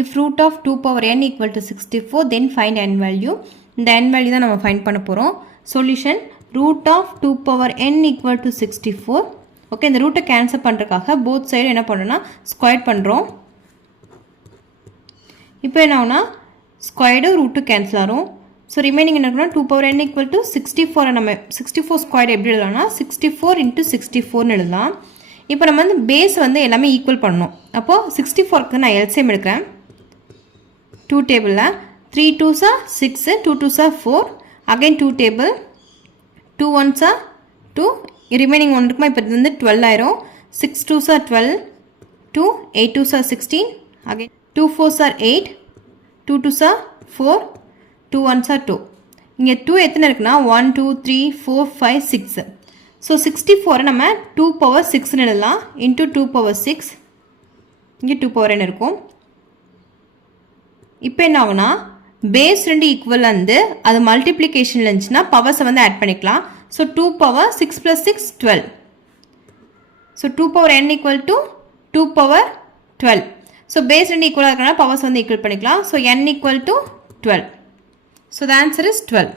If root of 2 power n equal to 64, then find n value. இந்த n value தான் நம்ம find பண்ண போகிறோம். Solution, root of 2 power n equal to 64. Okay, இந்த ரூட்டை cancel பண்ணுறதுக்காக போத் சைடு என்ன பண்ணுறோன்னா ஸ்கொயர் பண்ணுறோம். இப்போ என்ன ஆகுனா ஸ்கொயர்டு ரூட்டு கேன்சல் ஆகும். ஸோ ரிமைனிங் என்ன இருக்குன்னா 2 power n equal to 64. நம்ம 64 ஸ்கொயர் எப்படி எழுதலாம்னா 64 into 64ன்னு எழுதலாம். இப்போ நம்ம வந்து பேஸ் வந்து எல்லாமே ஈக்குவல் பண்ணணும். அப்போது 64க்கு நான் எல்சிஎம் எடுக்கிறேன். 2 டேபிளில் 3 2s are 6, 2 2s are 4, again 2 table, 2 1s are 2, remaining one இருக்குமா, இப்போ இது வந்து 12 ஆயிரும். 6 2s are 12, 2 8 2s are 16, again 2 4s are 8, 2 2s are 4, 2 1s are 2. இங்கே 2 எத்தனை இருக்குன்னா 1 2 3 4 5 6. ஸோ 64 நம்ம 2 power 6ன்னு எழுதலாம். இன்ட்டு 2 power 6, இங்கே 2 power n இருக்கும். இப்போ என்ன ஆகுனா பேஸ் ரெண்டு ஈக்குவல் வந்து அது மல்டிப்ளிகேஷனில் இருந்துச்சுன்னா பவர்ஸை வந்து ஆட் பண்ணிக்கலாம். So 2 power 6 plus 6 12. So 2 power n equal to 2 power 12. So base ரெண்டு ஈக்குவலாக இருக்கனால பவர்ஸ் வந்து ஈக்குவல் பண்ணிக்கலாம். So n equal to 12. So the answer is 12.